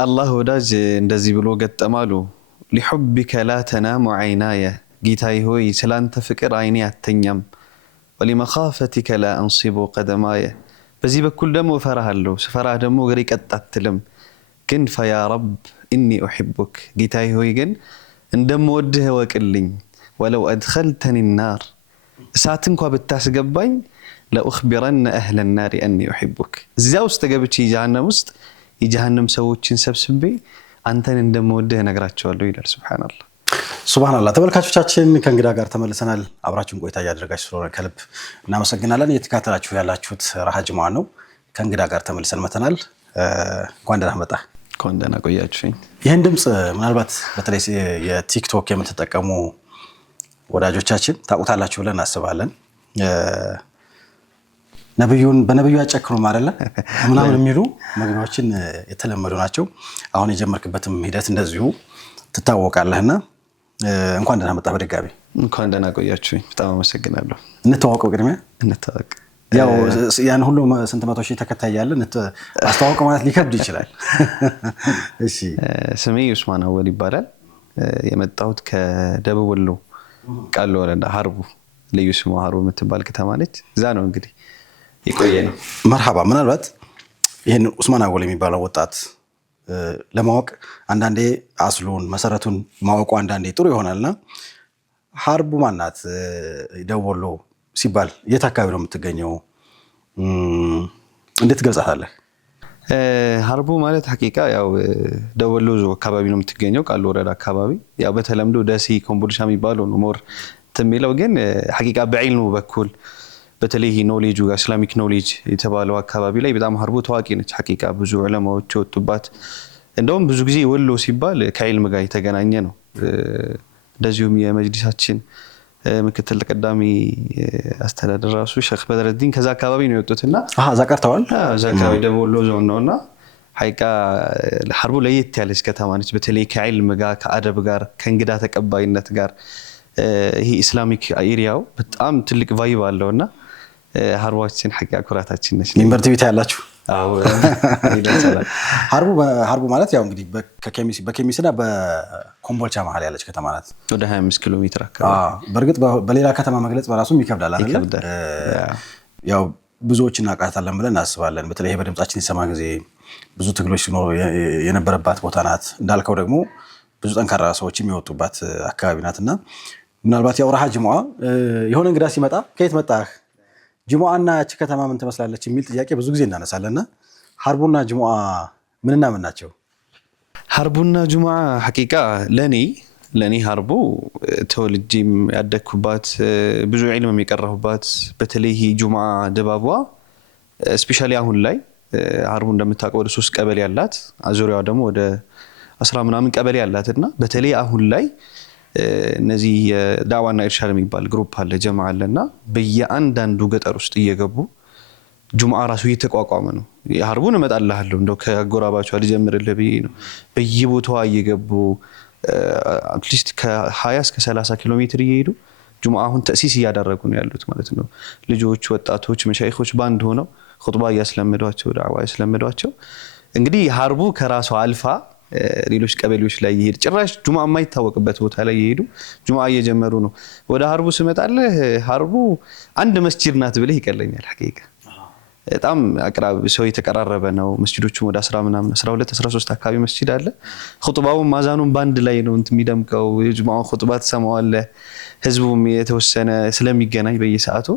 የአላህ ወዳጅ እንደዚህ ብሎ ገጠማሉ لحبك لا تنام عيناي ጌታዬ ሆይ ስላንተ ፍቅር አይኔ አተኛም ولمخافتك لا انصب قدماي በዚህ በኩል ደግሞ ፈራሃለሁ ስፈራህ ደግሞ እግሬ ቀጥ አትልም ግን فيا رب اني احبك ጌታዬ ሆይ ግን እንደምወድህ ወቅልኝ ولو ادخلتني النار እሳት እንኳን ብታስገባኝ لأخبرن أهل النار أني أحبك እዚያ ውስጥ ገብቼ ጀሃነም ውስጥ የጀሃነም ሰዎችን ሰብስቤ አንተን እንደምወድህ ነግራቸዋለሁ ይላል ሱብሃንአላህ ሱብሃንአላህ ተመልካቾቻችን ከእንግዳ ጋር ተመልሰናል አብራችሁን ቆይታ ያደረጋችሁ ስለሆነ ከልብ እናመሰግናለን እየተከታተላችሁ ያላችሁት ረሃ ጅሙዓ ነው ከእንግዳ ጋር ተመልሰን መተናል እንኳን ደህና መጣ እንኳን ደህና ቆያችሁኝ ይሄን ድምጽ ምናልባት በተለይ የቲክቶክ የምትጠቀሙ ወዳጆቻችን ታውቁታላችሁ ብለን እናስባለን ነብዩን በነብዩ ያጨክሩም አይደለ ምናምን የሚሉ መግቢያዎችን የተለመዱ ናቸው አሁን የጀመርክበትም ሂደት እንደዚሁ ትታወቃለህና እንኳን ደህና መጣህ በድጋሚ እንኳን ደህና ቆያችሁኝ በጣም አመሰግናለሁ እንተዋወቀው ቅድሚያ እንተዋወቅ ያው ያን ሁሉ ስንት መቶ ሺህ ተከታይ ያለን አስተዋወቀው ማለት ሊከብድ ይችላል እሺ ስሜ ኡስማን አወል ይባላል የመጣሁት ከደቡብ ወሎ ቃል ወረዳ ሀርቡ ልዩ ስሙ ሀርቡ የምትባል ከተማ ነች እዛ ነው እንግዲህ ይቆየነው መርሐባ ምናልባት ይሄን ኡስማን አወል የሚባለው ወጣት ለማወቅ አንዳንዴ አስሉን መሰረቱን ማወቁ አንዳንዴ ጥሩ ይሆናልና ሀርቡ ማናት ደቡብ ወሎ ሲባል የት አካባቢ ነው የምትገኘው እንዴት ገልጻታለህ ሀርቡ ማለት ሐቂቃ ያው ደቡብ ወሎ አካባቢ ነው የምትገኘው ቃል ወረዳ አካባቢ ያው በተለምዶ ደሴ ኮምቦልቻ የሚባለው ነው ሞር ተሚለው ግን ሐቂቃ በዒልሙ በኩል በተለይ ኖሌጁ ጋር ኢስላሚክ ኖሌጅ የተባለው አካባቢ ላይ በጣም ሀርቡ ታዋቂ ነች ሐቂቃ ብዙ ዑለማዎች ወጡባት እንደውም ብዙ ጊዜ ወሎ ሲባል ከዒልም ጋር የተገናኘ ነው እንደዚሁም የመጅሊሳችን ምክትል ተቀዳሚ አስተዳደር ራሱ ሼክ በድረዲን ከዛ አካባቢ ነው የወጡትና እዛ ቀርተዋል እዛ አካባቢ ደቡብ ወሎ ዞን ነውና ሐቂቃ ሀርቡ ለየት ያለች ከተማ ነች በተለይ ከዒልም ጋር ከአደብ ጋር ከእንግዳ ተቀባይነት ጋር ይሄ ኢስላሚክ ኤሪያው በጣም ትልቅ ቫይብ አለውና ሀርባችን ሐቂቃ ኩራታችን ነች ሚንበር ቲቪ ታያላችሁ አዎ ይደርሳል ሀርቡ ማለት ያው እንግዲህ በከሚስና በኮምቦልቻ መሃል ያለች ከተማ ናት ወደ 25 ኪሎ ሜትር አካባቢ በርግጥ በሌላ ከተማ መግለጽ በራሱ ይከብዳል አይደል ያው ብዙዎች እናቃታለን ብለን እናስባለን በተለይ በድምጻችን ሲሰማ ጊዜ ብዙ ትግሎች ሲኖሩ የነበረባት ቦታ ናት እንዳልከው ደግሞ ብዙ ጠንካራ ሰዎች የሚወጡባት አካባቢ ናትና ምናልባት ያው ረሃ ጅሙዓ የሆነ እንግዳ ሲመጣ ከየት መጣህ ጅሙዓና እቺ ከተማ ምን ትመስላለች የሚል ጥያቄ ብዙ ጊዜ እናነሳለንና ሀርቡና ጅሙዓ ምንና ምን ናቸው ሀርቡና ጅሙዓ ሐቂቃ ለኔ ሀርቡ ተወልጄም ያደኩባት ብዙ ዒልም የሚቀርቡባት በተለይ ጅሙዓ ድባቧ ስፔሻሊ አሁን ላይ ሀርቡ እንደምታውቀው ወደ 3 ቀበሌ ያላት አዙሪያዋ ደግሞ ወደ 10 ምናምን ቀበሌ ያላትና በተለይ አሁን ላይ እነዚህ ዳዋና ኢርሻድ የሚባል ግሩፕ አለ ጀማዓ አለና በየአንዳንዱ ገጠር ውስጥ እየገቡ ጁምዓ ራሱ እየተቋቋመ ነው የሀርቡን እመጣልሃለሁ እንደው ከአጎራባቹ አልጀምርልህ ብዬ ነው በየቦታው እየገቡ አትሊስት ከ20 እስከ 30 ኪሎ ሜትር እየሄዱ ጁምዓ አሁን ተእሲስ እያደረጉ ነው ያሉት ማለት ነው ልጆች ወጣቶች መሻይኾች ባንድ ሆነው ኹጥባ ያስለምዷቸው ዳዕዋ ያስለምዷቸው እንግዲህ ሀርቡ ከራሷ አልፋ ሌሎች ቀበሌዎች ላይ ይሄድ ጭራሽ ጁምዓ የማይታወቅበት ቦታ ላይ ይሄዱ ጁምዓ እየጀመሩ ነው ወደ ሀርቡ ስመጣለህ ሀርቡ አንድ መስጂድ ናት ብለህ ይቀለኛል ሐቂቃ በጣም አቅራቢ ሰው የተቀራረበ ነው መስጂዶቹም ወደ 10 ምናምን 12 13 አካባቢ መስጂድ አለ ኹጥባው ማዛኑን ባንድ ላይ ነው የሚደምቀው የጁምዓው ኹጥባ ተሰማዋለህ ህዝቡም የተወሰነ ስለሚገናኝ በየሰዓቱ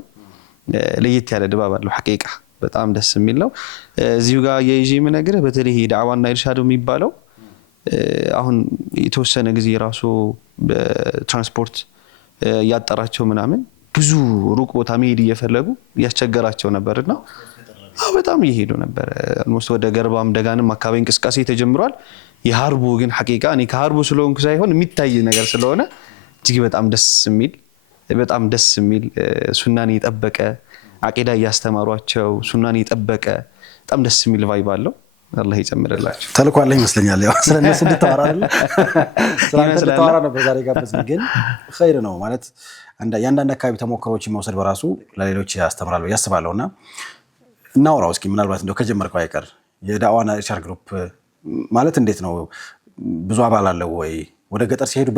ለየት ያለ ድባብ አለው ሐቂቃ በጣም ደስ የሚል ነው እዚሁ ጋር የይጂም ነገር በተለይ ዳዕዋና ኢርሻድ የሚባለው አሁን የተወሰነ ጊዜ ራሱ በትራንስፖርት ያጣራቸው ምናምን ብዙ ሩቅ ቦታ መሄድ እየፈለጉ ያስቸገራቸው ነበርና በጣም ይሄዱ ነበር almost ወደ ገርባም ደጋንም አካባቢ እንቅስቃሴ ተጀምሯል የሀርቡ ግን ሐቂቃ እኔ ከሀርቡ ስለሆንኩ ሳይሆን የሚታይ ነገር ስለሆነ እጅግ በጣም ደስ የሚል ሱናን የጠበቀ አቂዳ ያስተማሯቸው ሱናን የጠበቀ በጣም ደስ የሚል ቫይብ አለው አላህ ይጨምርላችሁ ተልኳለህ ይመስለኛል ያው ስለነሱ እንድታወራ አይደል ስለአንተ እንድታወራ ነበር ዛሬ ጋበዝን ግን ኸይር ነው ማለት ያንዳንድ አካባቢ ተሞክሮች መውሰድ በራሱ ለሌሎች ያስተምራሉ ያስባለውና እናውራው እስኪ ምናልባት እንደው ከጀመርከው አይቀር የዳዕዋና ኢርሻድ ግሩፕ ማለት እንዴት ነው? ብዙ አባል አለው ወይ? ወደ ገጠር ሲሄዱ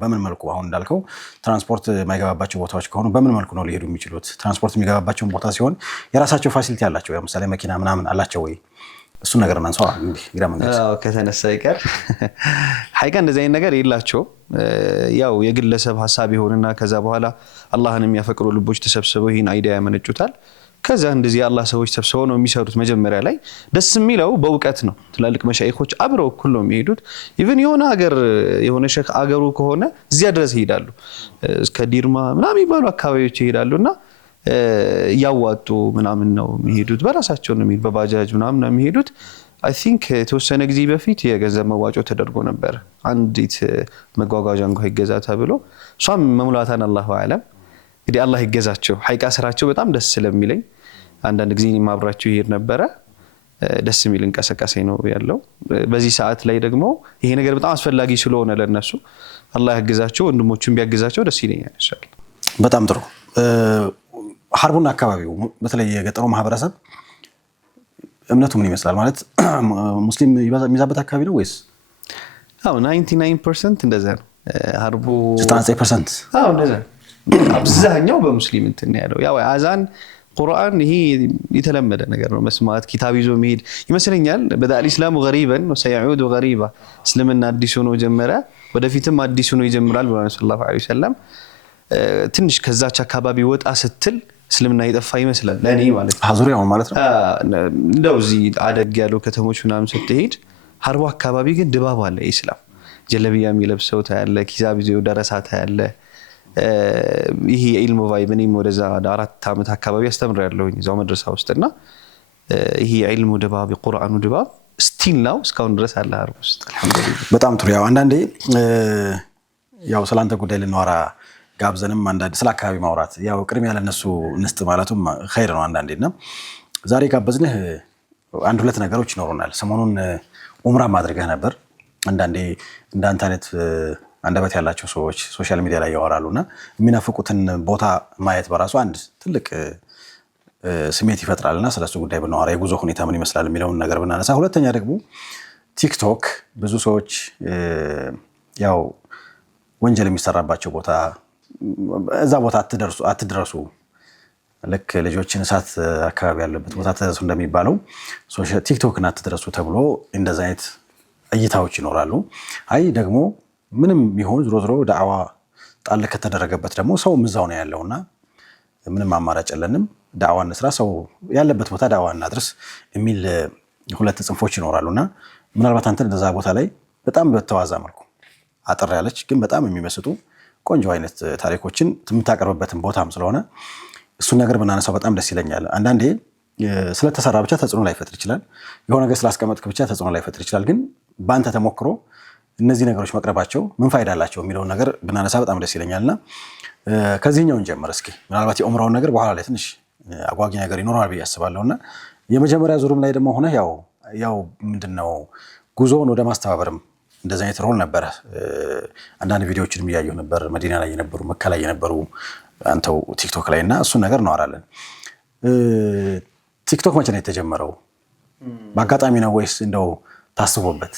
በምን መልኩ አሁን እንዳልከው ትራንስፖርት የማይገባባቸው ቦታዎች ከሆኑ በምን መልኩ ነው ሊሄዱ የሚችሉት? ትራንስፖርት የሚገባባቸውን ቦታ ሲሆን የራሳቸው ፋሲሊቲ አላቸው? ለምሳሌ መኪና ምናምን አላቸው ወይ? እሱ ነገር እናንሳው እንግዲህ ግራ መንገድ ከተነሳ ይቀር ሐቂቃ እንደዚህ አይነት ነገር የላቸው። ያው የግለሰብ ሐሳብ ይሆንና ከዛ በኋላ አላህን የሚያፈቅሩ ልቦች ተሰብስበው ይሄን አይዲያ ያመነጩታል። ከዛ እንደዚህ አላህ ሰዎች ተሰብስበው ነው የሚሰሩት። መጀመሪያ ላይ ደስ የሚለው በእውቀት ነው። ትላልቅ መሻይኾች አብረው እኩል ነው የሚሄዱት። ኢቭን የሆነ ሀገር የሆነ ሸክ አገሩ ከሆነ እዚያ ድረስ ይሄዳሉ። እስከ ዲርማ ምናምን የሚባሉ አካባቢዎች ይሄዳሉና ያዋጡ ምናምን ነው የሚሄዱት። በራሳቸው ነው የሚሄዱት፣ በባጃጅ ምናምን ነው የሚሄዱት። አይ ቲንክ የተወሰነ ጊዜ በፊት የገንዘብ መዋጮ ተደርጎ ነበር። አንዲት መጓጓዣ እንኳን ይገዛ ተብሎ እሷም መሙላታን አላሁ አለም። እንግዲህ አላህ ይገዛቸው። ሐቂቃ ስራቸው በጣም ደስ ስለሚለኝ አንዳንድ ጊዜ እኔም አብራቸው ይሄድ ነበረ። ደስ የሚል እንቅስቃሴ ነው ያለው። በዚህ ሰዓት ላይ ደግሞ ይሄ ነገር በጣም አስፈላጊ ስለሆነ ለነሱ አላህ ያግዛቸው፣ ወንድሞቹም ቢያግዛቸው ደስ ይለኛል ኢንሻአላህ። በጣም ጥሩ። ሀርቡና አካባቢው በተለይ የገጠሩ ማህበረሰብ እምነቱ ምን ይመስላል? ማለት ሙስሊም የሚዛበት አካባቢ ነው ወይስ? አዎ 99% እንደዛ ነው። ሀርቡ 99% አዎ እንደዛ አብዛኛው በሙስሊም እንትን ያለው ያው አዛን ቁርአን ይሄ የተለመደ ነገር ነው። መስማት ኪታብ ይዞ መሄድ ይመስለኛል። በዳል ኢስላሙ ገሪበን ወሰይዑዱ ገሪባ እስልምና አዲስ ሆኖ ጀመረ፣ ወደፊትም አዲስ ሆኖ ይጀምራል ብለዋል ሰለላሁ ዐለይሂ ወሰለም። ትንሽ ከዛች አካባቢ ወጣ ስትል እስልምና የጠፋ ይመስላል ለኔ ማለት ነው። ዙሪያውን ማለት ነው። እንደው እዚህ አደግ ያሉ ከተሞች ምናምን ስትሄድ ሀርቡ አካባቢ ግን ድባብ አለ። ኢስላም ጀለቢያ የሚለብሰው ታያለ፣ ኪታብ ይዞ ደረሳ ታያለ። ይሄ ኢልሙ ቫይብ እኔም ወደዛ 4 ዓመት አካባቢ አስተምራለሁኝ እዛው መድረሳ ውስጥና ይሄ ኢልሙ ድባብ የቁርአኑ ድባብ ስቲል ነው እስካሁን ድረስ አለ ሀርቡ ውስጥ አልሐምዱሊላህ። በጣም ጥሩ። ያው አንዳንዴ ያው ስላንተ ጉዳይ ልንወራ ጋብዘንም አንዳንድ ስለ አካባቢ ማውራት ያው ቅድሚያ ለነሱ እንስጥ ማለቱም ኸይር ነው አንዳንዴና ዛሬ ጋበዝንህ አንድ ሁለት ነገሮች ይኖሩናል። ሰሞኑን ኡምራ ማድረግህ ነበር። አንዳንዴ እንዳንተ አይነት አንደበት ያላቸው ሰዎች ሶሻል ሚዲያ ላይ ያወራሉና የሚናፍቁትን ቦታ ማየት በራሱ አንድ ትልቅ ስሜት ይፈጥራልና ስለሱ ጉዳይ ብናወራ የጉዞ ሁኔታ ምን ይመስላል የሚለውን ነገር ብናነሳ፣ ሁለተኛ ደግሞ ቲክቶክ ብዙ ሰዎች ያው ወንጀል የሚሰራባቸው ቦታ እዛ ቦታ አትድረሱ፣ ልክ ልጆችን እሳት አካባቢ ያለበት ቦታ ተደረሱ እንደሚባለው ቲክቶክን አትድረሱ ተብሎ እንደዛ አይነት እይታዎች ይኖራሉ። አይ ደግሞ ምንም ቢሆን ዝሮ ዝሮ ዳዕዋ ጣል ከተደረገበት ደግሞ ሰው ምዛው ነው ያለውና ምንም አማራጭ የለንም፣ ዳዕዋ እንስራ፣ ሰው ያለበት ቦታ ዳዕዋ እናድርስ የሚል ሁለት ጽንፎች ይኖራሉና ምናልባት አንተ እንደዛ ቦታ ላይ በጣም በተዋዛ መልኩ አጠር ያለች ግን በጣም የሚመስጡ ቆንጆ አይነት ታሪኮችን የምታቀርብበትን ቦታም ስለሆነ እሱን ነገር ብናነሳው በጣም ደስ ይለኛል። አንዳንዴ ስለተሰራ ብቻ ተጽዕኖ ላይፈጥር ይችላል፣ የሆነ ነገር ስላስቀመጥክ ብቻ ተጽዕኖ ላይፈጥር ይችላል። ግን በአንተ ተሞክሮ እነዚህ ነገሮች መቅረባቸው ምን ፋይዳ አላቸው የሚለውን ነገር ብናነሳ በጣም ደስ ይለኛልና ከዚህኛውን ጀምር እስኪ። ምናልባት የኡምራውን ነገር በኋላ ላይ ትንሽ አጓጊ ነገር ይኖራል ብዬ አስባለሁና የመጀመሪያ ዙሩም ላይ ደግሞ ሆነ ያው ምንድነው ጉዞውን ወደ ማስተባበርም እንደዚህ አይነት ሮል ነበር። አንዳንድ ቪዲዮዎችንም እያየሁ ነበር፣ መዲና ላይ የነበሩ መካ ላይ የነበሩ አንተው ቲክቶክ ላይ እና እሱን ነገር እናወራለን። ቲክቶክ መቼ ነው የተጀመረው? በአጋጣሚ ነው ወይስ እንደው ታስቦበት?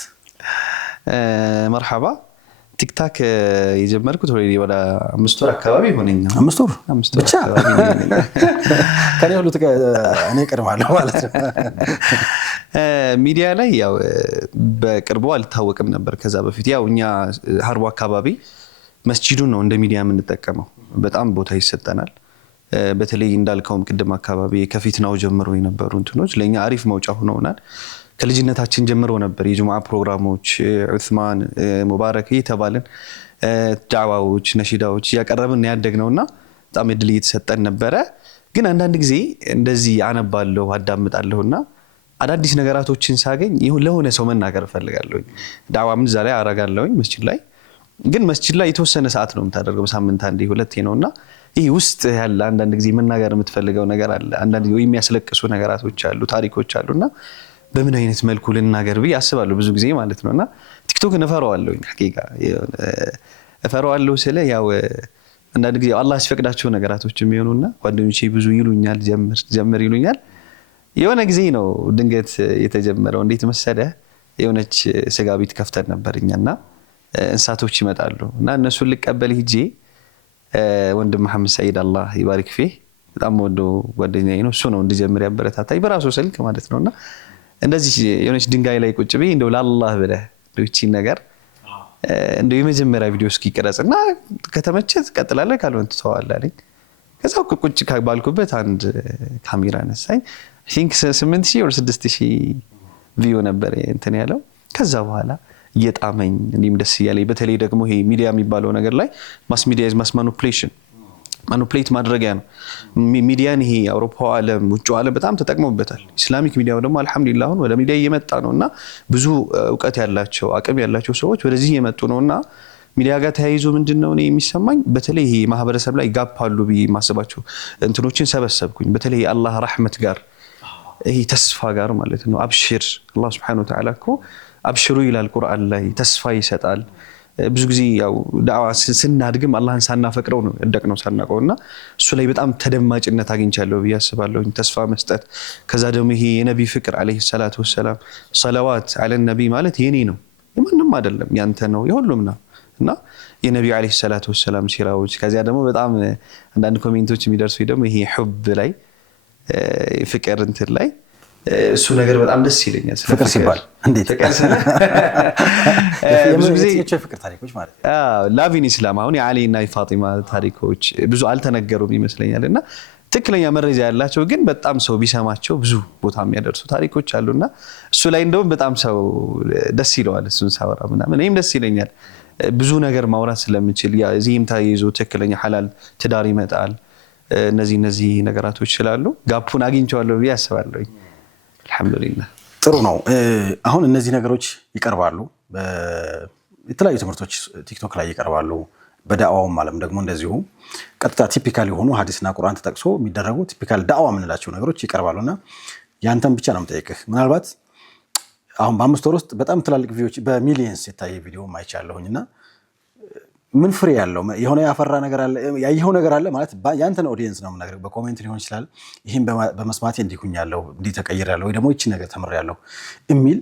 መርሐባ ቲክታክ የጀመርኩት ወደ 5 ወር አካባቢ ሆነኛል። 5 ወር ብቻ ከኔ ሁሉ እኔ ቀድማለሁ ማለት ነው። ሚዲያ ላይ ያው በቅርቡ አልታወቅም ነበር። ከዛ በፊት ያው እኛ ሀርቡ አካባቢ መስጂዱን ነው እንደ ሚዲያ የምንጠቀመው። በጣም ቦታ ይሰጠናል። በተለይ እንዳልከውም ቅድም አካባቢ ከፊትናው ጀምሮ የነበሩ እንትኖች ለኛ አሪፍ መውጫ ሆነውናል። ከልጅነታችን ጀምሮ ነበር የጁምዓ ፕሮግራሞች ዑስማን ሙባረክ እየተባልን ዳዕዋዎች ነሺዳዎች ያቀረብን ያደግነውና በጣም እድል እየተሰጠን ነበረ። ግን አንዳንድ ጊዜ እንደዚህ አነባለሁ አዳምጣለሁና አዳዲስ ነገራቶችን ሳገኝ ለሆነ ሰው መናገር ፈልጋለሁኝ። ዳዕዋም እዛ ላይ አረጋለሁኝ መስጂድ ላይ። ግን መስጂድ ላይ የተወሰነ ሰዓት ነው የምታደርገው፣ በሳምንት አንዴ ሁለቴ ነውና ይሄ ውስጥ ያለ አንዳንድ ጊዜ መናገር የምትፈልገው ነገር አለ። አንዳንድ ጊዜ የሚያስለቅሱ ነገራቶች አሉ፣ ታሪኮች አሉና በምን አይነት መልኩ ልናገር ብዬ አስባለሁ ብዙ ጊዜ ማለት ነውና ቲክቶክን እፈራዋለሁኝ። ሐቂቃ እፈራዋለሁ ስለ ያው አንዳንድ ጊዜ አላህ ሲፈቅዳቸው ነገራቶች የሚሆኑና ጓደኞቼ ብዙ ይሉኛል ጀምር ይሉኛል። የሆነ ጊዜ ነው ድንገት የተጀመረው። እንዴት መሰለህ የሆነች ስጋ ቤት ከፍተን ነበር እኛና እንስሳቶች ይመጣሉ እና እነሱን ልቀበል ሂጄ ወንድም መሐመድ ሰዒድ አላህ ይባርክ ፊህ በጣም ወዶ ጓደኛዬ ነው እሱ ነው እንድጀምር ያበረታታኝ በራሱ ስልክ ማለት ነውና እንደዚህ የሆነች ድንጋይ ላይ ቁጭ ብዬ እንደው ለአላህ ብለህ እቺ ነገር እንደው የመጀመሪያ ቪዲዮ እስኪቀረጽና ከተመቸት ቀጥላለህ ካልሆነ ትተዋለህ አለኝ ከዛው ቁጭ ባልኩበት አንድ ካሜራ ነሳኝ ቲንክ 8000 or 6000 ቪዲዮ ነበር እንትን ያለው ከዛ በኋላ እየጣመኝ እንዲም ደስ ያለኝ በተለይ ደግሞ ይሄ ሚዲያ የሚባለው ነገር ላይ ማስ ሚዲያ is mass manipulation ማኒፑሌት ማድረጊያ ነው ሚዲያን ይሄ አውሮፓው ዓለም ውጭው ዓለም በጣም ተጠቅመውበታል ኢስላሚክ ሚዲያው ደግሞ አልহামዱሊላህ አሁን ወደ ሚዲያ እየመጣ ነውና ብዙ ዕውቀት ያላቸው አቅም ያላቸው ሰዎች ወደዚህ እየመጡ ነውና ሚዲያ ጋር ተያይዞ ምንድነው እኔ የሚሰማኝ በተለይ ይሄ ማህበረሰብ ላይ ጋፕ አሉ ማሰባቸው እንትኖችን ሰበሰብኩኝ በተለይ አላህ ረህመት ጋር ይሄ ተስፋ ጋር ማለት ነው አብሽር አላህ Subhanahu Wa Ta'ala እኮ አብሽሩ ይላል ቁርአን ላይ ተስፋ ይሰጣል ብዙ ጊዜ ያው ዳዋ ስናድግም አላህን ሳናፈቅረው ነው እደቅነው ሳናቀውና እሱ ላይ በጣም ተደማጭነት አግኝቻለሁ በያስባለሁ ተስፋ መስጠት ከዛ ደግሞ ይሄ የነብይ ፍቅር አለይሂ ሰላቱ ወሰለም ሰላዋት አለ ነብይ ማለት የኔ ነው የማንም አይደለም ያንተ ነው የሁሉም ነው እና የነብይ አለይሂ ሰላቱ ወሰለም ሲራዎች ከዛ ደግሞ በጣም አንዳንድ ኮሜንቶች የሚደርሱ ደግሞ ይሄ ሑብ ላይ ፍቅር እንትን ላይ እሱ ነገር በጣም ደስ ይለኛል ፍቅር ሲባል እንዴት ፍቅር ብዙ ጊዜ ፍቅር ታሪኮች ማለት ላቪን ኢስላም አሁን የአሊና የፋጢማ ታሪኮች ብዙ አልተነገሩም ይመስለኛልና ትክክለኛ መረጃ ያላቸው ግን በጣም ሰው ቢሰማቸው ብዙ ቦታ የሚያደርሱ ታሪኮች አሉና እሱ ላይ እንደውም በጣም ሰው ደስ ይለዋል እሱን ሳወራ ምናምን እኔም ደስ ይለኛል ብዙ ነገር ማውራት ስለምችል ያ እዚህም ታይዞ ትክክለኛ ሐላል ትዳር ይመጣል እነዚህ ነገራቶች ስላሉ ጋፑን አግኝቻለሁ ያስባለሁ አልহামዱሊላህ ጥሩ ነው አሁን እነዚህ ነገሮች ይቀርባሉ በተለያዩ ትምህርቶች ቲክቶክ ላይ ይቀርባሉ በዳዋውም ዓለም ደግሞ እንደዚሁ ቀጥታ ቲፒካል የሆኑ ሐዲስና ቁርአን ተጠቅሶ የሚደረጉ ቲፒካል ዳዋ የምንላቸው ነገሮች ይቀርባሉና ያንተም ብቻ ነው የምጠይቅህ ምናልባት አሁን በ5 ወር ውስጥ በጣም ትላልቅ ቪዲዮዎች በሚሊየንስ የታየ ቪዲዮ ማይቻለሁኝና ምን ፍሬ ያለው የሆነ ያፈራ ነገር አለ ያየው ነገር አለ ማለት ያንተን ኦዲየንስ ነው የምናገር በኮሜንት ሊሆን ይችላል ይሄን በመስማቴ እንዲኩኛለሁ እንዲ ተቀይራለሁ ወይ ደግሞ እቺ ነገር ተምሬያለሁ እሚል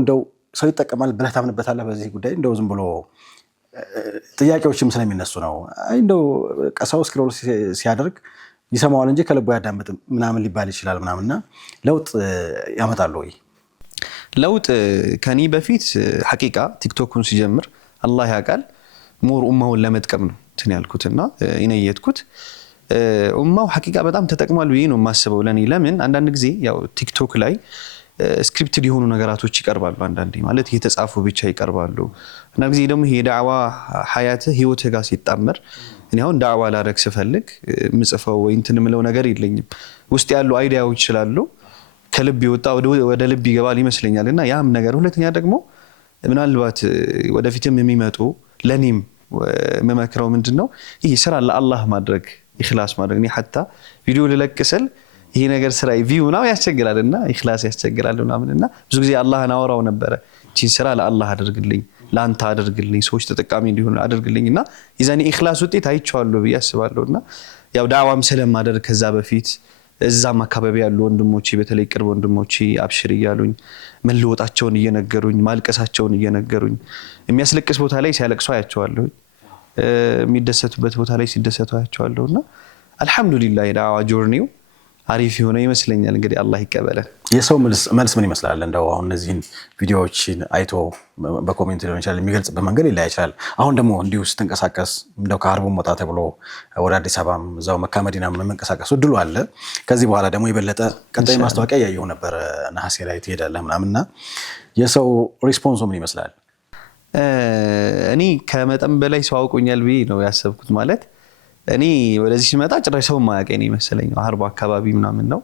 እንደው ሰው ይጠቀማል ብለህ ታምንበታለህ በዚህ ጉዳይ እንደው ዝም ብሎ ጥያቄዎችም ስለሚነሱ ነው እንደው ቀሳው ስክሮል ሲያደርግ ይሰማዋል እንጂ ከልቡ ያዳምጥ ምናምን ሊባል ይችላል ምናምንና ለውጥ ያመጣል ወይ ለውጥ ከኒ በፊት ሐቂቃ ቲክቶክን ሲጀምር አላህ ያቃል ሞር ኡማውን ለመጥቀም ነው እንትን ያልኩትና ኢነየትኩት ኡማው ሐቂቃ በጣም ተጠቅሟል ብዬ ነው ማስበው ለኔ ለምን አንዳንድ ጊዜ ያው ቲክቶክ ላይ ስክሪፕትድ የሆኑ ነገራቶች ይቀርባሉ አንዳንዴ ማለት የተጻፉ ብቻ ይቀርባሉ አንዳንድ ጊዜ ደግሞ ይሄ ዳዕዋ ሐያት ህይወት ጋር ሲጣመር እኔ አሁን ዳዕዋ ላረክ ስፈልግ ምጽፈው ወይ እንትን ምለው ነገር የለኝም ውስጥ ያሉ አይዲያዎች ይችላሉ ከልብ ይወጣ ወደ ልብ ይገባል ይመስለኛልና ያም ነገር ሁለተኛ ደግሞ ምናልባት ወደፊትም የሚመጡ ለኔም መመክረው ምንድነው ይሄ ስራ ለአላህ ማድረግ ኢኽላስ ማድረግ ነው hatta ቪዲዮ ለለቅሰል ይሄ ነገር ስራ ቪው ነው ያስቸግራልና ኢኽላስ ያስቸግራልና ብዙ ጊዜ አላህን አወራው ነበር እቺ ስራ ለአላህ አድርግልኝ ላንተ አድርግልኝ ሰዎች ተጠቃሚ እንዲሆኑ አድርግልኝና ይዛኔ ኢኽላስ ውጤት አይቻለሁ በያስባለሁና ያው ዳዕዋም ስለማደርግ ከዛ በፊት እዛም አካባቢ ያሉ ወንድሞቼ በተለይ ቅርብ ወንድሞቼ አብሽር ይያሉኝ መልወጣቸውን እየነገሩኝ ማልቀሳቸውን እየነገሩኝ የሚያስለቅስ ቦታ ላይ ሲያለቅሱ አያቸዋለሁ የሚደሰቱበት ቦታ ላይ ሲደሰቱ አያቸዋለሁና አልহামዱሊላህ ዳዕዋ ጆርኒው አሪፍ የሆነ ይመስለኛል እንግዲህ አላህ ይቀበለን የሰው መልስ ምን ይመስላል እንደው አሁን እነዚህን ቪዲዮዎችን አይቶ በኮሜንት ሊሆን ይችላል የሚገልጽ በመንገድ ይላይ ይችላል አሁን ደግሞ እንዲሁ ስትንቀሳቀስ እንደው ከአርቡ ሞጣ ተብሎ ወደ አዲስ አበባም እዛው መካ መዲና መንቀሳቀስ ድሉ አለ ከዚህ በኋላ ደግሞ ይበለጠ ቀጣይ ማስተዋቂያ ያየው ነበር ነሐሴ ላይ ትሄዳለህ ምናምንና የሰው ሪስፖንስ ምን ይመስላል እኔ ከመጠን በላይ ሰው አውቆኛል ብዬ ነው ያሰብኩት ማለት እኔ ወደዚህ ሲመጣ ጭራሽ ሰው ማያቀኝ ነው መሰለኝ አርባ አካባቢ ምናምን ነው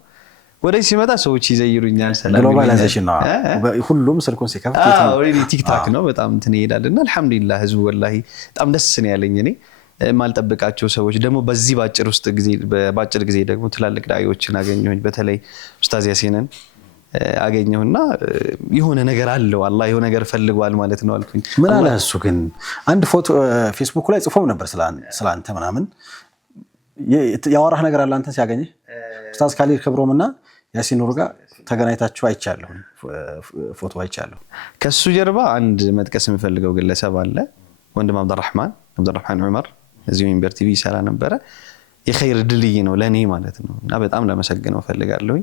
ወደዚህ ሲመጣ ሰዎች ይዘይሩኛል ሰላም ግሎባላይዜሽን ነው ሁሉም ስልኩን ሲከፍት ኦሬዲ ቲክታክ ነው በጣም እንትን ይሄዳልና አልহামዱሊላህ ህዝቡ ወላሂ በጣም ደስ ነው ያለኝ እኔ ማልጠብቃቸው ሰዎች ደግሞ በዚህ ባጭር ጊዜ ደግሞ ትላልቅ ዳዒዎችን አገኘሁኝ በተለይ ኡስታዝ ያሲንን አገኘሁና የሆነ ነገር አለው አላህ የሆነ ነገር ፈልጓል ማለት ነው አልኩኝ ምን አለ እሱ ግን አንድ ፎቶ ፌስቡክ ላይ ጽፎም ነበር ስላንተ ምናምን ያወራህ ነገር አለ አንተ ሲያገኝ ኡስታዝ ካሊድ ክብሮምና ያሲን ኑሩ ጋር ተገናኝታችሁ አይቻለሁ፣ ፎቶ አይቻለሁ። ከሱ ጀርባ አንድ መጥቀስ የምፈልገው ግለሰብ አለ፣ ወንድም አብዱራህማን ዑመር እዚህ ሚንበር ቲቪ ይሰራ ነበረ። የኸይር ድልይ ነው ለኔ ማለት ነው እና በጣም ለመሰግነው ፈልጋለሁ።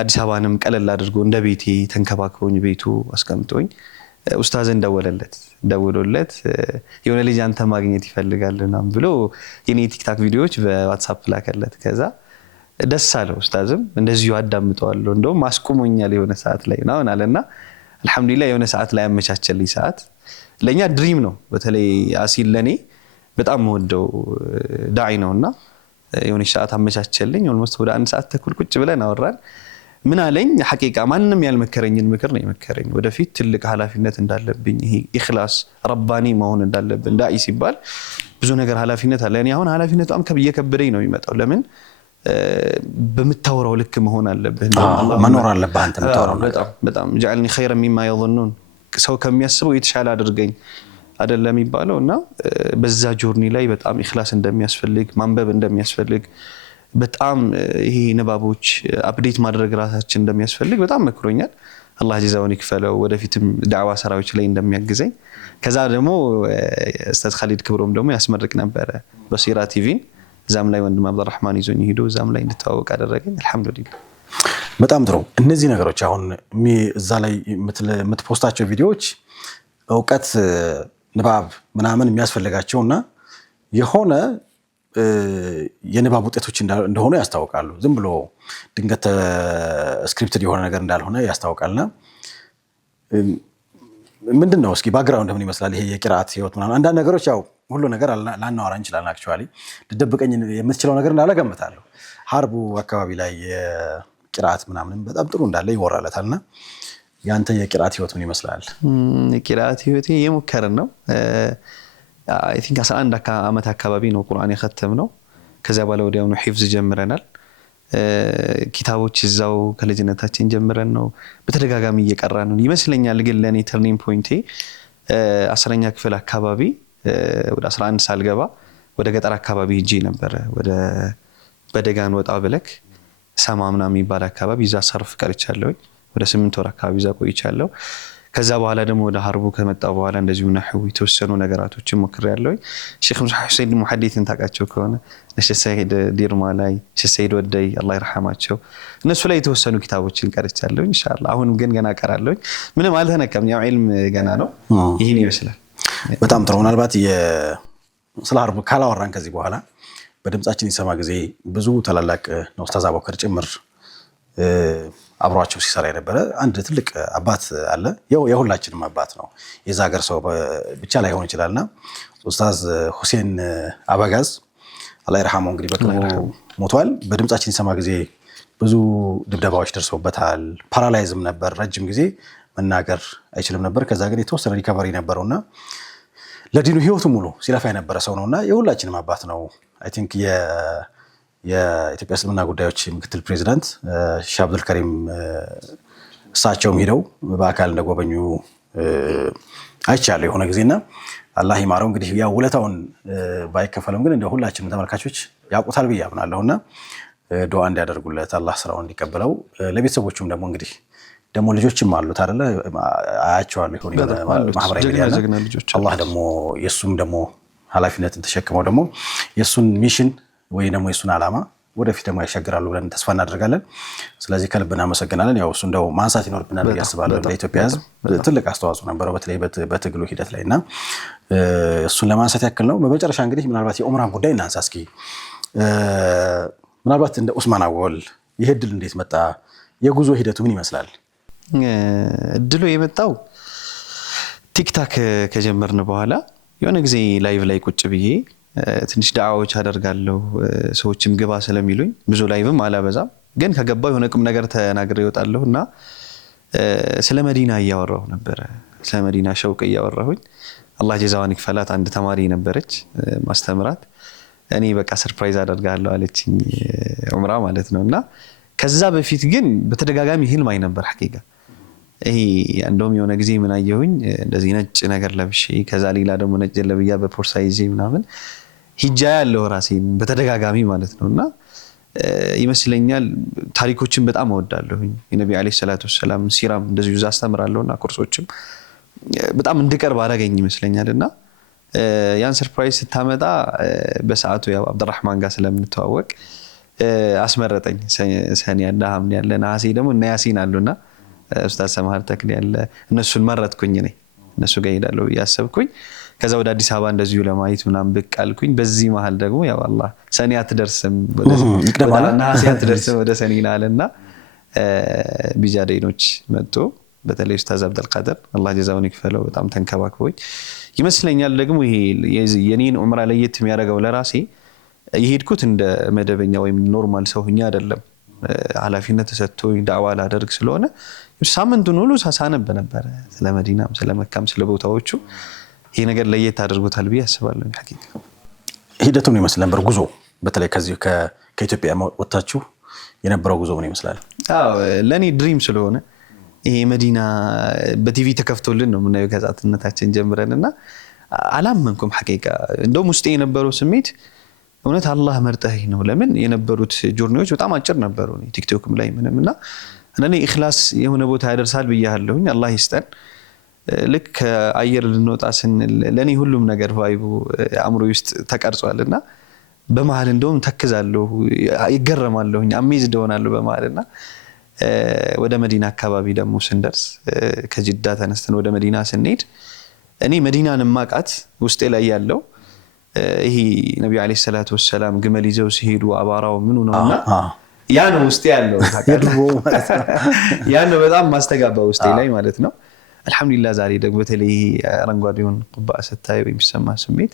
አዲስ አበባንም ቀለል አድርጎ እንደ ቤቴ ተንከባክቦኝ ቤቱ አስቀምጦኝ ኡስታዝን ደውሎለት የሆነ ልጅ አንተ ማግኘት ይፈልጋልና ብሎ የኔ ቲክታክ ቪዲዮዎች በዋትስአፕ ላከለት። ከዛ ደስ አለው። ኡስታዝም እንደዚሁ አዳምጠዋለሁ እንደውም አስቆሞኛል የሆነ ሰዓት ላይ ነው አለና አልহামዱሊላህ የሆነ ሰዓት ላይ አመቻቸልኝ። ሰዓት ለኛ ድሪም ነው። በተለይ አሲል ለኔ በጣም ወደው ዳዒ ነውና የሆነ ሰዓት አመቻቸልኝ። ኦልሞስት ወደ 1 ሰዓት ተኩል ቁጭ ብለን አወራን። ምን አለኝ ሐቂቃ ማንንም ያልመከረኝን ምክር ነው የመከረኝ። ወደፊት ትልቅ ኃላፊነት እንዳለብኝ ይሄ ኢኽላስ ረባኒ መሆን እንዳለብኝ ዳዒ ሲባል ብዙ ነገር ኃላፊነት አለ። እኔ አሁን ኃላፊነቱ በጣም እየከበደኝ ነው የሚመጣው። ለምን በምታወራው ልክ መሆን አለብህ፣ መኖር አለብህ አንተ የምታወራው ነገር በጣም ጀዐልኒ ኸይረን ሚማ የظنون ሰው ከሚያስበው የተሻለ አድርገኝ አይደለም የሚባለውና በዛ ጆርኒ ላይ በጣም ኢኽላስ እንደሚያስፈልግ ማንበብ እንደሚያስፈልግ በጣም ይሄ ንባቦች አፕዴት ማድረግ ራሳችን እንደሚያስፈልግ በጣም መክሮኛል። አላህ ጀዛውን ይክፈለው። ወደፊትም ዳዕዋ ሰራዎች ላይ እንደሚያግዘኝ ከዛ ደግሞ ኡስታዝ ኻሊድ ክብሮም ደግሞ ያስመርቅ ነበረ በሲራ ቲቪን። ዛም ላይ ወንድም አብዱራህማን ይዞኝ ሄዶ ዛም ላይ እንድተዋወቅ አደረገኝ። አልহামዱሊላህ በጣም ጥሩ። እነዚህ ነገሮች አሁን እዛ ላይ የምትፖስታቸው ቪዲዮዎች እውቀት ንባብ ምናምን የሚያስፈልጋቸውና የሆነ የንባብ ውጤቶች እንደሆኑ ያስታውቃሉ። ዝም ብሎ ድንገት ስክሪፕትድ የሆነ ነገር እንዳልሆነ ያስታውቃልና ምንድነው እስኪ ባክግራውንድ ምን ይመስላል ይሄ የቂራአት ህይወት ምናምን? አንዳንድ ነገሮች ያው ሁሉ ነገር ላናወራ እንችላለን። አክቹአሊ ልደብቀኝ የምትችለው ነገር እንዳለ ገምታለሁ። ሀርቡ አካባቢ ላይ የቂራአት ምናምን በጣም ጥሩ እንዳለ ይወራለታልና ያንተ የቂራአት ህይወት ምን ይመስላል? የቂራአት ህይወቴ የሙከረን ነው። አይ ቲንክ 11 ዓመት አካባቢ ነው ቁርአን የختምነው። ከዛ በኋላ ወዲያውኑ ሒፍዝ ጀምረናል። ኪታቦች እዛው ከልጅነታችን ጀምረን ነው በተደጋጋሚ እየቀራን ነው ይመስለኛል። ግን ለኔ ተርኒንግ ፖይንቴ 10ኛ ክፍል አካባቢ ወደ 11 ሳልገባ ወደ ገጠር አካባቢ ሄጄ ነበር። ወደ በደጋን ወጣ ብለክ ሰማምና የሚባል አካባቢ እዛ ሰርፍ ቀርቻለሁ። ወደ 8 ወር አካባቢ እዛ ቆይቻለሁ። ከዛ በኋላ ደግሞ ወደ ሀርቡ ከመጣ በኋላ እንደዚሁ ነህው የተወሰኑ ነገራቶችን ሞክሬያለሁ። ሼክ ሁሴን ሙሐዲትን ታውቃቸው ከሆነ ሼክ ሰይድ ዲርማ ላይ ሼክ ሰይድ ወደይ አላህ ይርሐማቸው እነሱ ላይ የተወሰኑ ኪታቦችን ቀርቻለሁ። ኢንሻአላህ አሁን ግን ገና ቀራለሁ። ምንም አልተነከም። ያው ዒልም ገና ነው። ይሄን ይመስላል። በጣም ጥሩ። ምናልባት ስለ ሀርቡ ካላወራን ከዚህ በኋላ በድምጻችን ይሰማ ጊዜ ብዙ ታላላቅ ነው ኡስታዝ አቡበከር ጭምር አብሯቸው ሲሰራ የነበረ አንድ ትልቅ አባት አለ። የሁላችንም አባት ነው። የዛ ሀገር ሰው ብቻ ላይ ሆን ይችላልና ኡስታዝ ሁሴን አበጋዝ አላህ ይርሐመው እንግዲህ በቅርቡ ሞቷል። በድምጻችን ይሰማ ጊዜ ብዙ ድብደባዎች ደርሰውበታል። ፓራላይዝም ነበር። ረጅም ጊዜ መናገር አይችልም ነበር። ከዛ ግን የተወሰነ ሪከቨሪ ነበረውና ለዲኑ ህይወቱ ሙሉ ሲለፋ የነበረ ሰው ነውና የሁላችንም አባት ነው። አይ ቲንክ የኢትዮጵያ እስልምና ጉዳዮች ምክትል ፕሬዚዳንት ሼህ አብዱል ከሪም እሳቸውም ሄደው በአካል እንደጎበኙ አይቻለሁ የሆነ ጊዜና አላህ ይማረው። እንግዲህ ያው ውለታውን ባይከፈለም ግን እንደ ሁላችንም ተመልካቾች ያውቁታል ብዬ አምናለሁና ዱዓ እንዲያደርጉለት አላህ ስራውን እንዲቀበለው፣ ለቤተሰቦቹም ደግሞ እንግዲህ ደግሞ ልጆችም አሉት አይደለ? አያቸዋለሁ ይሁን ማህበራዊ ሚዲያ አላህ ደግሞ የሱም ደግሞ ኃላፊነትን ተሸክመው ደግሞ የሱን ሚሽን ወይ ደግሞ የሱን ዓላማ ወደፊት ደግሞ ያሻግራሉ ብለን ተስፋ እናደርጋለን። ስለዚህ ከልብ እናመሰግናለን። ያው እሱ እንደው ማንሳት ይኖርብናል ያስባለሁ። ለኢትዮጵያ ሕዝብ ትልቅ አስተዋጽኦ ነበረው በተለይ በትግሉ ሂደት ላይና እሱን ለማንሳት ያክል ነው። በመጨረሻ እንግዲህ ምናልባት የኡምራን ጉዳይ እናንሳ እስኪ። ምናልባት እንደ ኡስማን አወል ይሄ እድል እንዴት መጣ? የጉዞ ሂደቱ ምን ይመስላል? እድሉ የመጣው ቲክታክ ከጀመርን በኋላ የሆነ ጊዜ ላይቭ ላይ ቁጭ ብዬ ትንሽ ዳዓዎች አደርጋለሁ። ሰዎችም ግባ ስለሚሉኝ ብዙ ላይቭም አላበዛም፣ ግን ከገባው የሆነ ቁም ነገር ተናግሬ እወጣለሁና ስለ መዲና እያወራሁ ነበር። ስለ መዲና ሸውቅ እያወራሁኝ አላህ ጀዛዋን ይክፈላት አንድ ተማሪ ነበረች ማስተምራት። እኔ በቃ ሰርፕራይዝ አደርጋለሁ አለችኝ ዑምራ ማለት ነውና ከዛ በፊት ግን በተደጋጋሚ ህልም አይ ነበር ሐቂቃ። ይሄ እንደውም የሆነ ጊዜ ምን አየሁኝ እንደዚህ ነጭ ነገር ለብሼ ከዛ ሌላ ደግሞ ነጭ ለብያ በፖርሳ ይዤ ምናምን ሂጃ ያለው ራሴን በተደጋጋሚ ማለት ነውና ይመስለኛል ታሪኮችን በጣም እወዳለሁኝ የነብዩ አለይሂ ሰላቱ ወሰለም ሲራም እንደዚሁ አስተምራለሁና ኮርሶችም በጣም እንድቀርብ አደረገኝ ይመስለኛልና ያን ሰርፕራይዝ ስታመጣ በሰዓቱ ያው አብዱራህማን ጋር ስለምንተዋወቅ አስመረጠኝ ሰኔ ያለ ሐምሌ ያለ ነሐሴ ደግሞ እና ያሲን አሉና ኡስታዝ ሰማር ተክሊ ያለ እነሱን መረጥኩኝ እኔ እነሱ ጋር ሄዳለሁ ያሰብኩኝ ከዛ ወደ አዲስ አበባ እንደዚሁ ለማየት ምናምን ብቅ አልኩኝ በዚህ መሃል ደግሞ ያው አላህ ሰኔ አትደርስም ወደ ነሐሴ አትደርስም ወደ ሰኔና አለና ቢጃዴኖች መጥቶ በተለይ ኡስታዝ አብዱል ቃድር አላህ ጀዛውን ይክፈለው በጣም ተንከባክቦኝ ይመስለኛል ደግሞ ይሄ የኔን ዑምራ ለየት የሚያደርገው ለራሴ የሄድኩት እንደ መደበኛ ወይም ኖርማል ሰው ሆኜ አይደለም ኃላፊነት ተሰጥቶኝ ዳዕዋ ላደርግ ስለሆነ ሳምንቱን ሁሉ ሳሳነብ ነበር ስለ መዲናም ስለ መካም ስለ ቦታዎቹ ይሄ ነገር ለየት አድርጎታል ብዬ አስባለሁ ሐቂቃ ሂደቱን ይመስል ነበር ጉዞ በተለይ ከዚህ ከኢትዮጵያ ወጣችሁ የነበረው ጉዞ ምን ይመስላል አዎ ለኔ ድሪም ስለሆነ ይሄ መዲና በቲቪ ተከፍቶልን ነው ምናየው ከዛትነታችን ጀምረንና አላመንኩም ሐቂቃ እንደውም ውስጤ የነበረው ስሜት እውነት አላህ መርጠህ ነው ለምን የነበሩት ጆርኒዎች በጣም አጭር ነበሩ ቲክቶክም ላይ ምንምና እኔ ኢኽላስ የሆነ ቦታ ያደርሳል ብያለሁኝ አላህ ይስጠን ልክ አየር ልንወጣ ስንል ለኔ ሁሉም ነገር ቫይቡ አእምሮ ውስጥ ተቀርጿልና በመሃል እንደውም ተክዛለሁ ይገረማለሁኝ አሜዝድ ሆናለሁ በመሃልና ወደ መዲና አካባቢ ደግሞ ስንደርስ ከጅዳ ተነስተን ወደ መዲና ስንሄድ እኔ መዲናን ማቃት ውስጤ ላይ ያለው ይሄ ነብዩ አለይሂ ሰላቱ ወሰለም ግመል ይዘው ሲሄዱ አባራው ምኑ ነውና ያ ነው ውስጤ ያለው ያ ነው በጣም ማስተጋባው ውስጤ ላይ ማለት ነው አልহামዱሊላህ ዛሬ ደግሞ በተለይ አረንጓዴውን ቁባ ስታይ የሚሰማ ስሜት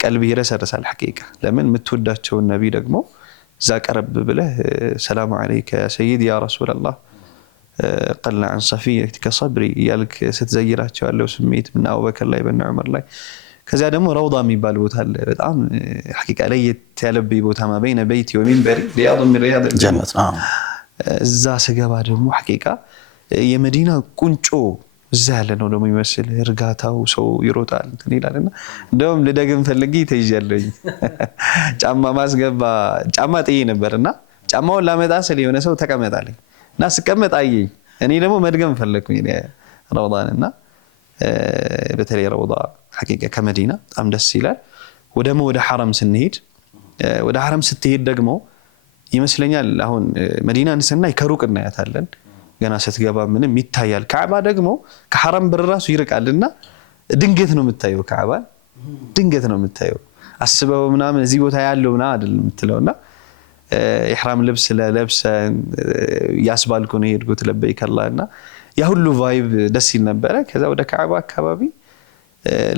ቀልብ ይረሰርሳል ሐቂቃ ለምን ምትወዳቸው ነብይ ደግሞ ዛ ቀረብ ብለህ ሰላም አለይከ ያ ሰይድ ያ ረሱላህ قلنا عن صفيتك صبري ያልክ ስትዘይራቸው ያለው ስሜት እና አቡበከር ላይ በእነ ዑመር ላይ ከዛ ደግሞ ረውዳ የሚባል ቦታ አለ በጣም ሐቂቃ ላይ ያለብይ ቦታ ما بين بيتي ومنبري رياض من رياض الجنة እዛ ስገባ ደግሞ ሐቂቃ የመዲና ቁንጮ እዛ ያለ ነው ደግሞ ይመስል እርጋታው ሰው ይሮጣል እንትን ይላልና እንደውም ልደግም ፈልጊ ተይዣለኝ ጫማ ማስገባ ጫማ ጥዬ ነበርና ጫማውን ላመጣ ስለ የሆነ ሰው ተቀመጣለኝ እና ስቀመጥ አየኝ እኔ ደግሞ መድገም ፈለኩኝ ረውዳንና በተለይ ረውዳ ሐቂቃ ከመዲና በጣም ደስ ይላል ወደ ሐረም ስንሄድ ወደ ሐረም ስትሄድ ደግሞ ይመስለኛል አሁን መዲናን ስናይ ከሩቅ እናያታለን ገና ስትገባ ምንም ይታያል ካዕባ ደግሞ ከሐረም በራሱ ይርቃልና ድንገት ነው የምታየው ካዕባ ድንገት ነው የምታየው አስበው ምናምን እዚህ ቦታ ያለው ምና አይደለም የምትለውና ኢህራም ልብስ ለለብሰን ያስባልኩ ነው ሄድኩት ለበይክ አላህና ያ ሁሉ ቫይብ ደስ ይል ነበር ከዛ ወደ ካዕባ አካባቢ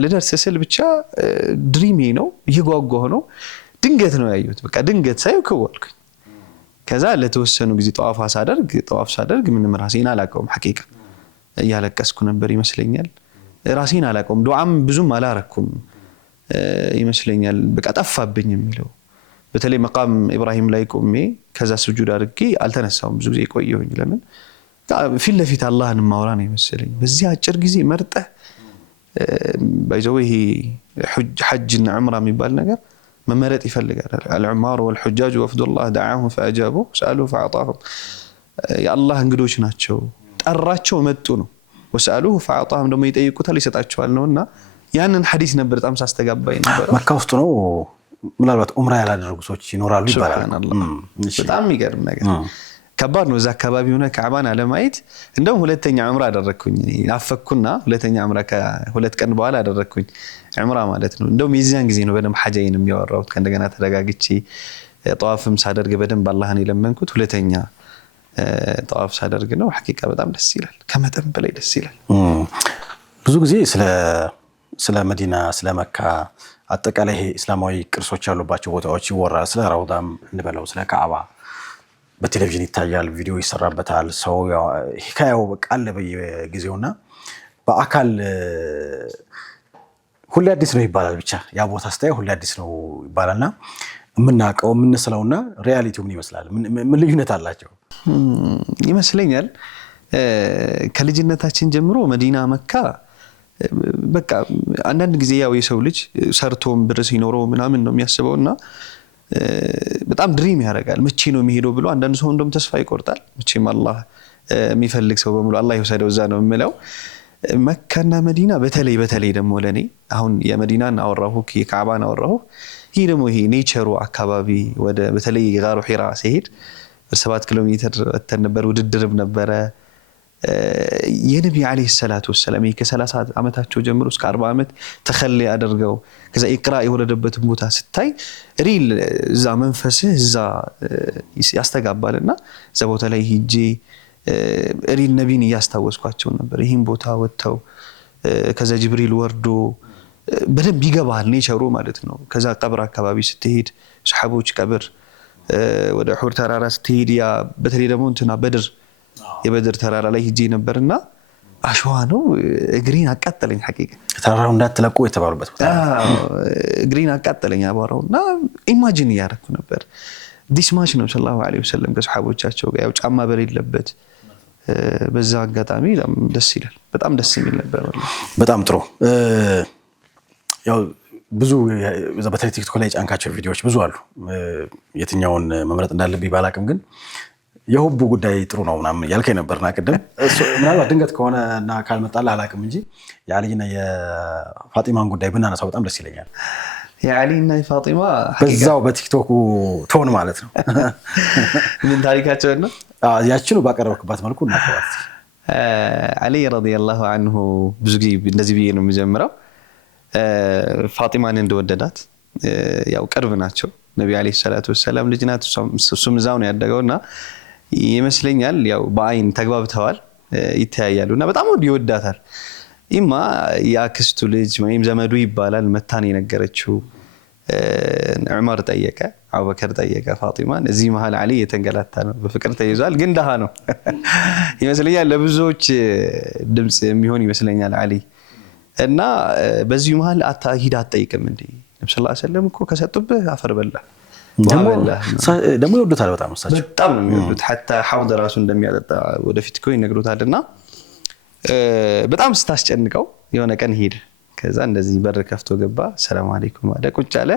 ለደርስ ስል ብቻ ድሪሜ ነው ይጓጓው ነው ድንገት ነው ያዩት በቃ ድንገት ሳይው ከወልኩኝ ከዛ ለተወሰኑ ጊዜ ጧፍ ሳደርግ ምንም ራሴን አላቀውም ሐቂቃ ያለቀስኩ ነበር ይመስለኛል ራሴን አላቀውም ዱዓም ብዙም አላረኩም ይመስለኛል በቃ ጠፋብኝ የሚለው በተለይ መቃም ኢብራሂም ላይ ቆሜ ከዛ ስጁድ አድርጌ አልተነሳውም ብዙ ጊዜ ቆየሁኝ ለምን ፊት ለፊት አላህን ማውራ ነው ይመስለኝ በዚህ አጭር ጊዜ መርጠህ ባይዘው ይሄ ሐጅና ዑምራ የሚባል ነገር መመረጥ ይፈልጋል العمار والحجاج وفد الله دعاهم فاجابوا سالوا فاعطاهم يا الله እንግዶች ናቸው ጠራቸው መጡ ነው وسالوه فاعطاهم ደግሞ ይጠይቁታል ይሰጣቸዋል ነውና ያንን ሐዲስ ነበር በጣም ሳስተጋባይ ነበር መካ ውስጥ ነው ምናልባት ዑምራ ያላደረጉ ሰዎች ይኖራሉ ይባላል በጣም የሚገርም ነገር ከባድ ነው እዛ አካባቢ ሆነ ካዕባን አለማየት እንደው ሁለተኛ ዑምራ አደረኩኝ አፈኩና ሁለተኛ ዑምራ ከሁለት ቀን በኋላ አደረኩኝ ዑምራ ማለት ነው እንደው የዚያን ጊዜ ነው በደም ሐጃዬን የሚያወራው ከእንደገና ተረጋግቼ ጧፍም ሳደርግ በደም አላህን የለመንኩት ሁለተኛ ጧፍ ሳደርግ ነው ሐቂቃ በጣም ደስ ይላል ከመጠን በላይ ደስ ይላል ብዙ ጊዜ ስለ መዲና ስለ መካ አጠቃላይ ይሄ እስላማዊ ቅርሶች ያሉባቸው ቦታዎች ይወራል ስለ ረውዳም እንበለው ስለ ካዕባ በቴሌቪዥን ይታያል ቪዲዮ ይሰራበታል ሰው ሂካያው በቃል በየጊዜውና በአካል ሁሉ አዲስ ነው ይባላል ብቻ ያ ቦታ ስታይ ሁሉ አዲስ ነው ይባላልና ምንናቀው ምንስለውና ሪያሊቲው ምን ይመስላል ምን ልዩነት አላቸው ይመስለኛል ከልጅነታችን ጀምሮ መዲና መካ በቃ አንዳንድ ጊዜ ያው የሰው ልጅ ሰርቶም ብር ሲኖረው ምናምን ነው የሚያስበውና በጣም ድሪም ያደርጋል መቼ ነው የሚሄደው ብሎ አንዳንድ ሰው እንደውም ተስፋ ይቆርጣል መቼም አላህ የሚፈልግ ሰው በሙሉ አላህ ይወሰደው እዛ ነው የምለው መካና መዲና በተለይ ደግሞ ለኔ አሁን የመዲናን አወራሁ የካዕባን አወራሁ ይሄ ደግሞ ይሄ ኔቸሩ አካባቢ ወደ በተለይ ጋሩ ሒራ ሲሄድ 7 ኪሎ ሜትር ወተን ነበር ውድድርም ነበረ የነቢ አለይሂ ሰላቱ ወሰለም ከ30 አመታቸው ጀምሮ እስከ 40 አመት ተخلي አድርገው ከዛ ኢቅራ የወረደበት ቦታ ስታይ ሪል እዛ መንፈስህ እዛ ያስተጋባልና እዛ ቦታ ላይ ሂጄ ሪል ነብይን ያስታወስኳቸው ነበር ይሄን ቦታ ወጥተው ከዛ ጅብሪል ወርዶ በደንብ ይገባል ኔቸሩ ማለት ነው ከዛ ቀብር አካባቢ ስትሄድ ሱሐቦች ቀብር ወደ ሑር ተራራ ስትሄድ ያ በተለይ ደግሞ እንትና በድር የበድር ተራራ ላይ ሂጄ ነበርና አሸዋ ነው እግሪን አቃጠለኝ ሐቂቃ ተራራው እንዳትለቁ የተባሉበት ቦታ እግሪን አቃጠለኝ አባራውና ኢማጂን ያረኩ ነበር ዲስማች ነው ሰለላሁ ዐለይሂ ወሰለም ከሱሐቦቻቸው ጋር ያው ጫማ በሌለበት በዛ አጋጣሚ ደስ ይላል በጣም ደስ የሚል ነበር በጣም ጥሩ ያው ብዙ በተለይ ቲክቶክ ላይ ጫንካቸው ቪዲዮዎች ብዙ አሉ የትኛውን መምረጥ እንዳለብኝ ባላቅም ግን የሁቡ ጉዳይ ጥሩ ነው ምናምን ያልከኝ ነበርና ቀደም ምናልባት ድንገት ከሆነና ካልመጣልህ አላቅም እንጂ የአሊና የፋጢማን ጉዳይ ብናነሳው በጣም ደስ ይለኛል የአሊና የፋጢማ በዛው በቲክቶክ ቶን ማለት ነው ምን ታሪካቸው ነው ያችኑ ባቀረብክባት መልኩ እናቀርባት አሊ ረዲየላሁ ዐንሁ ብዙ ጊዜ እንደዚህ ብዬ ነው የሚጀምረው ፋጢማን እንደወደዳት ያው ቅርብ ናቸው ነብዩ አለይሂ ሰላቱ ወሰለም ልጅ ናት እሱም እዛው ነው ያደገውና ይመስለኛል ያው በአይን ተግባብተዋል ይተያያሉና በጣም ይወዳታል ኢማ ያክስቱ ልጅ ወይም ዘመዱ ይባላል መታን የነገረችው ዑመር ጠየቀ አቡበከር ጠየቀ ፋጢማን እዚህ መሃል አሊ የተንገላታ ነው በፍቅር ተይዟል ግን ደሃ ነው ይመስለኛል ለብዙዎች ድምጽ የሚሆን ይመስለኛል አሊ እና በዚህ መሃል ሂድ አትጠይቅም እንዴ ነብዩ ሰለላሁ ዐለይሂ ወሰለም እኮ ከሰጡብህ አፈር በላ ደሞ ይወዱታል በጣም ነው የሚወዱት حتى ሐውድ ራሱ እንደሚያጠጣ ወደፊት እኮ ይነግሩታልና በጣም ስታስጨንቀው የሆነ ቀን ሄደ ከዛ እንደዚህ በር ከፍቶ ገባ ሰላም አለይኩም አለ ቁጭ አለ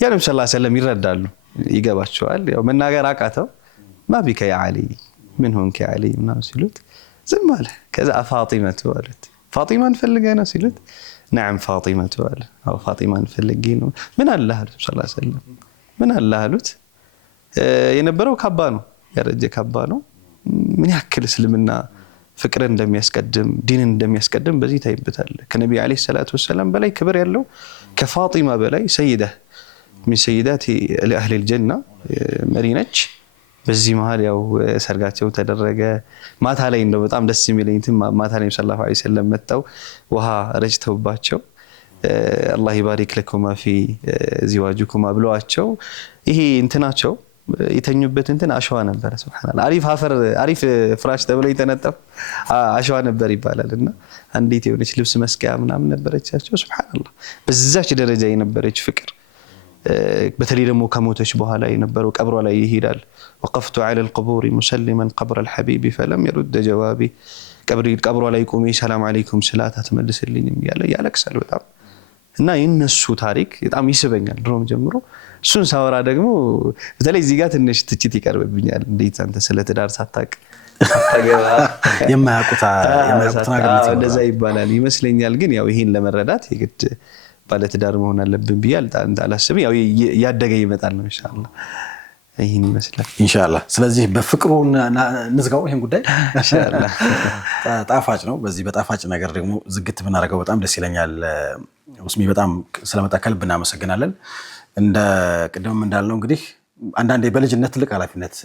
ያ ነብዩ ሰለላሁ ዐለይሂ ወሰለም ይረዳሉ ይገባቸዋል ያው መናገር አቃተው ማቢከ ያ አሊ ምን ሆንክ ያ አሊ ምናምን ሲሉት ዝም አለ ከዛ ፋጢማቱ አለት ፋጢማን ፈልገህ ነው ሲሉት نعم ፋጢማቱ አለ አው ፋጢማን ፈልጌ ነው ምን አላህ ነብዩ ሰለላሁ ዐለይሂ ወሰለም ምን አላህ አሉት የነበረው ካባ ነው ያረጀ ካባ ነው ምን ያክል እስልምና ፍቅርን እንደሚያስቀድም ዲንን እንደሚያስቀድም በዚህ ታይበታል ከነብዩ አለይሂ ሰላቱ ወሰለም በላይ ክብር ያለው ከፋጢማ በላይ ሰይዳ من سيدات اهل الجنه መሪነች በዚህ መሃል ያው ሰርጋቸው ተደረገ ማታ ላይ እንደው በጣም ደስ የሚለኝ ማታ ላይ ሰለላሁ ዐለይሂ ወሰለም መጣው ውሃ ረጭተውባቸው አላህ ይባሪክ ለኩማ ፊ ዚዋጁኩማ ብለዋቸው ይሄ እንትናቸው የተኙበት እንትን አሸዋ ነበር ሱብሃንአላህ አሪፍ ፍራሽ ተብሎ የተነጠፈ አሸዋ ነበር ይባላልና አንዲት የሆነች ልብስ መስቀያ ምናምን ነበረቻቸው ሱብሃንአላህ በዛች ደረጃ የነበረች ፍቅር በተለይ ደግሞ ከሞተች በኋላ የነበረው ቀብሯ ላይ ይሄዳል وقفت على القبور مسلما قبر الحبيب فلم يرد جوابي ቀብሯ ላይ ቆሜ ሰላም አለይኩም ስላት አትመልስልኝም ያለቅሳል በጣም እና የነሱ ታሪክ በጣም ይስበኛል ድሮም ጀምሮ እሱን ሳወራ ደግሞ በተለይ እዚህ ጋር ትንሽ ትችት ይቀርብብኛል እንዴት አንተ ስለ ትዳር ሳታቅ አታገባ የማያውቁት ነገር ነው እንደዛ ይባላል ይመስለኛል ግን ያው ይሄን ለመረዳት የግድ ባለትዳር መሆን አለብን ቢያል አላስብም ያው ያደገ ይመጣል ነው ኢንሻአላህ ይሄን ይመስላል ኢንሻአላህ ስለዚህ በፍቅሩ ንዝጋው ይሄን ጉዳይ ኢንሻአላህ ጣፋጭ ነው በዚህ በጣፋጭ ነገር ደግሞ ዝግት ብናረጋው በጣም ደስ ይለኛል ውስሚ በጣም ስለመጣከል ብናመሰግናለን እንደ ቅድም እንዳልነው እንግዲህ አንዳንዴ በልጅነት ትልቅ ኃላፊነት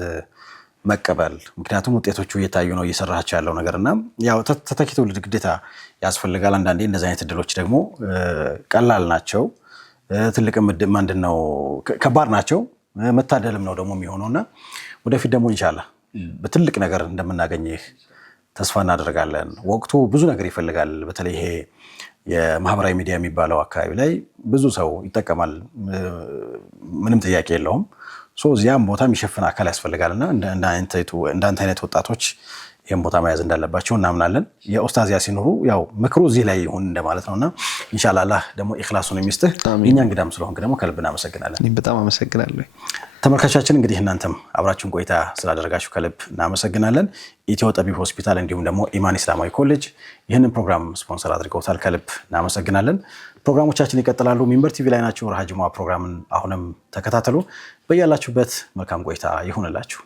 መቀበል ምክንያቱም ውጤቶቹ እየታዩ ነው እየሰራቸው ያለው ነገርና ያው ተተኪተው ግዴታ ያስፈልጋል አንዳንዴ እንደዚህ አይነት ድሎች ደግሞ ቀላል ናቸው ትልቅም ምንድነው ከባድ ናቸው መታደልም ነው ደግሞ የሚሆነውና ወደፊት ደግሞ ኢንሻአላህ በትልቅ ነገር እንደምናገኝህ ተስፋ እናደርጋለን ወቅቱ ብዙ ነገር ይፈልጋል በተለይ ይሄ የማህበራዊ ሚዲያ የሚባለው አካባቢ ላይ ብዙ ሰው ይጠቀማል ምንም ጥያቄ የለውም ሶ ዚያም ቦታ የሚሸፍን አካል ያስፈልጋልና እንዳንተ አይነት ወጣቶች ይሄን ቦታ መያዝ እንዳለባቸው እናምናለን። የኡስታዝ ያሲን ኑሩ ያው ምክሩ እዚህ ላይ ይሁን እንደማለት ነውና ኢንሻአላህ አላህ ደግሞ ኢኽላሱን የሚስጥህ እኛ እንግዳም ስለሆንክ ደግሞ ከልብ እናመሰግናለን። እኔ በጣም አመሰግናለሁ። ተመልካቾቻችን እንግዲህ እናንተም አብራችሁን ቆይታ ስላደረጋችሁ ከልብ እናመሰግናለን። ኢትዮ ጠቢብ ሆስፒታል እንዲሁም ደግሞ ኢማን ኢስላማዊ ኮሌጅ ይህንን ፕሮግራም ስፖንሰር አድርገውታል። ከልብ እናመሰግናለን። ፕሮግራሞቻችን ይቀጥላሉ። ሚንበር ቲቪ ላይ ናችሁ። ወርሃ ጁሙዓ ፕሮግራምን አሁንም ተከታተሉ። በያላችሁበት መልካም ቆይታ ይሁንላችሁ።